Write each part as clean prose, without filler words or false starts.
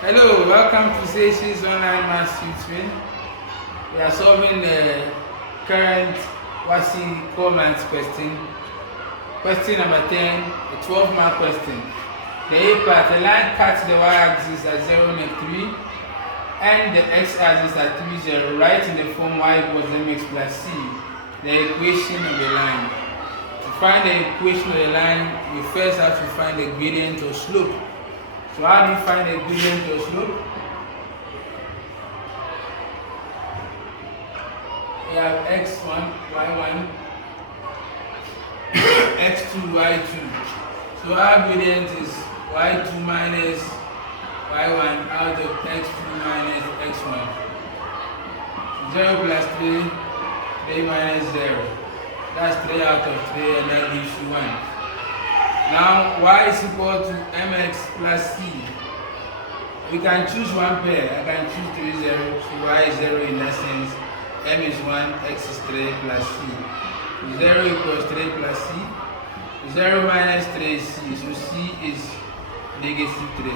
Hello, welcome to Sessions Online Maths Tutoring. We are solving the current Wassce core maths question. Question number 10, a 12-mark question. The A part, the line cuts the y-axis at 0 and 3 and the x-axis at 3, 0. Write in the form y equals mx plus c, the equation of the line. To find the equation of the line, we first have to find the gradient or slope. So how do you find the gradient or slope? We have x1, y1, x2, y2. So our gradient is y2 minus y1 out of x2 minus x1. 0 plus 3, 3 minus 0. That's 3 out of 3 and that gives you 1. Now y is equal to mx plus c. We can choose one pair. I can choose 3, 0. So y is 0 in that sense. M is 1, x is 3 plus c. 0 equals 3 plus c. 0 minus 3 is c. So c is negative 3.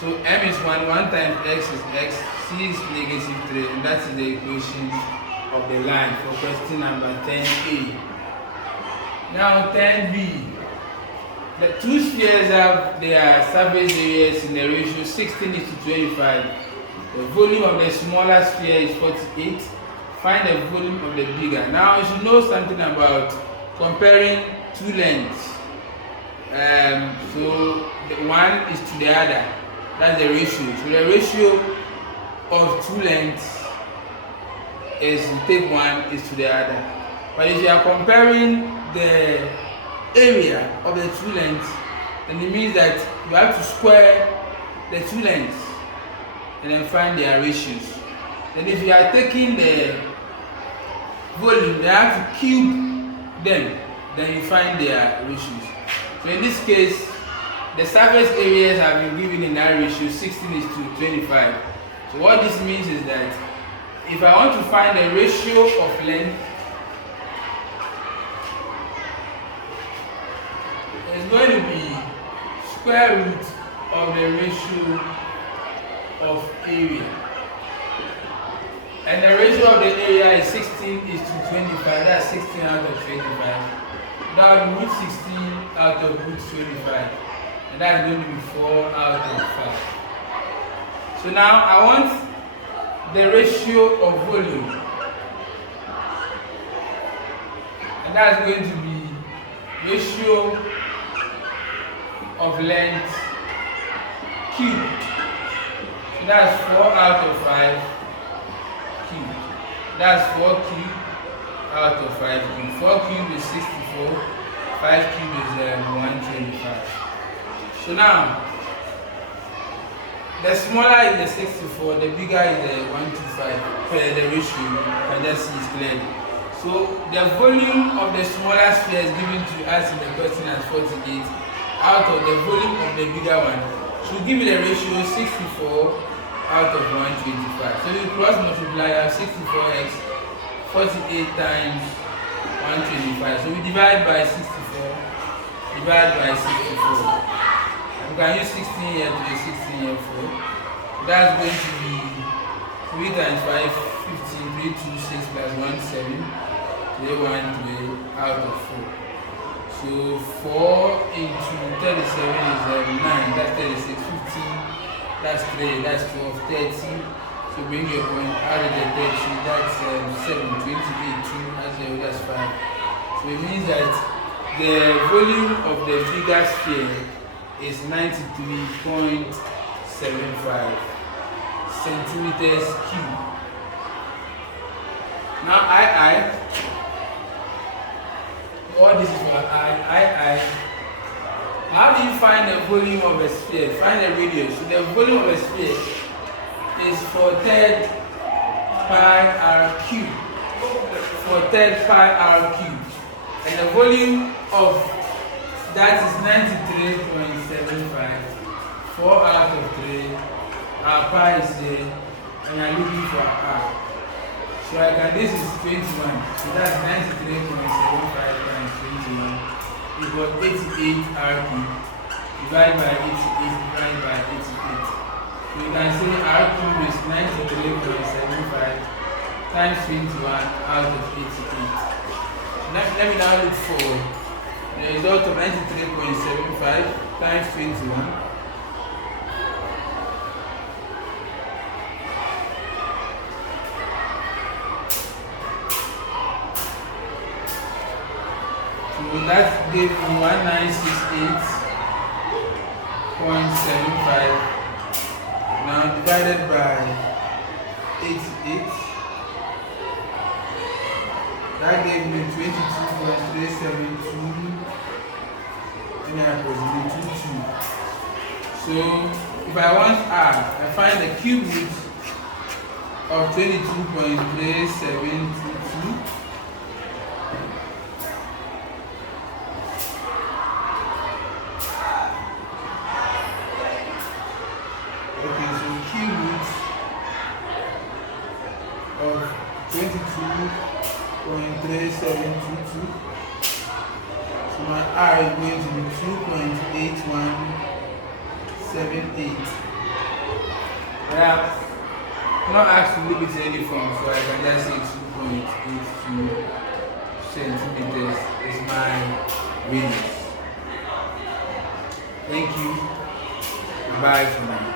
So m is 1, 1 times x is x, c is negative 3. And that is the equation of the line for question number 10a. Now 10b. The two spheres have their surface areas in the ratio 16 to 25. The volume of the smaller sphere is 48. Find the volume of the bigger. Now you should know something about comparing two lengths. So the one is to the other. That's the ratio. So the ratio of two lengths is you take one is to the other. But if you are comparing the area of the two lengths, then it means that you have to square the two lengths and then find their ratios. Then if you are taking the volume, you have to cube them, then you find their ratios. So in this case, the surface areas have been given in that ratio 16 is to 25. So what this means is that if I want to find the ratio of length, it's going to be square root of the ratio of area. And the ratio of the area is 16 is to 25. That's 16 out of 25. That would be root 16 out of root 25. And that's going to be 4 out of 5. So now I want the ratio of volume. And that's going to be ratio of length cubed. So that's 4 out of 5 cubed. That's 4 cubed out of 5 cubed. 4 cubed is 64. 5 cubed is 125. So now, the smaller is the 64, the bigger is the 125. The ratio, you can just see it's clearly. So the volume of the smaller sphere is given to us in the question as 48 out of the volume of the bigger one. So give you the ratio 64 out of 125. So you cross multiply, you have 64x, 48 times 125. So we divide by 64, divide by 64. And we can use 16 here to the 16 here 4. That's going to be 3 times 5, 15, 3, 2, 6 plus 1, 7. 3, 1, 3 out of 4. So 4 into 37 is 9, that's 36, 15, that's 3, that's 12, 30. So bring your point out of the 30, that's 7, 28, 2, that's 0, that's 5. So it means that the volume of the bigger sphere is 93.75 centimeters cubed. Now all this is for I. How do you find the volume of a sphere? Find the radius. So the volume of a sphere is 4/3 pi r cubed. 4/3 pi r cubed. And the volume of that is 93.75. 4 out of 3. Our pi is there. And I'm looking for r. So I can, this is 21. So that's 93.75 times 21 equals 88 RP. Divide by 88, divide by 88. We can say R cube is 93.75 times 21 out of 88. Let me now look for the result of 93.75 times 21. So that gave me 1968.75. Now divided by 88. That gave me 22.372 and approximately 22. So if I want R, I find the cube root of 22.3722. Okay, so cube root of 22.3722. So my R is going to be 2.8178. I have not asked to leave it in any form, so I can just say 2.82 centimeters is my radius. Thank you. Bye for now.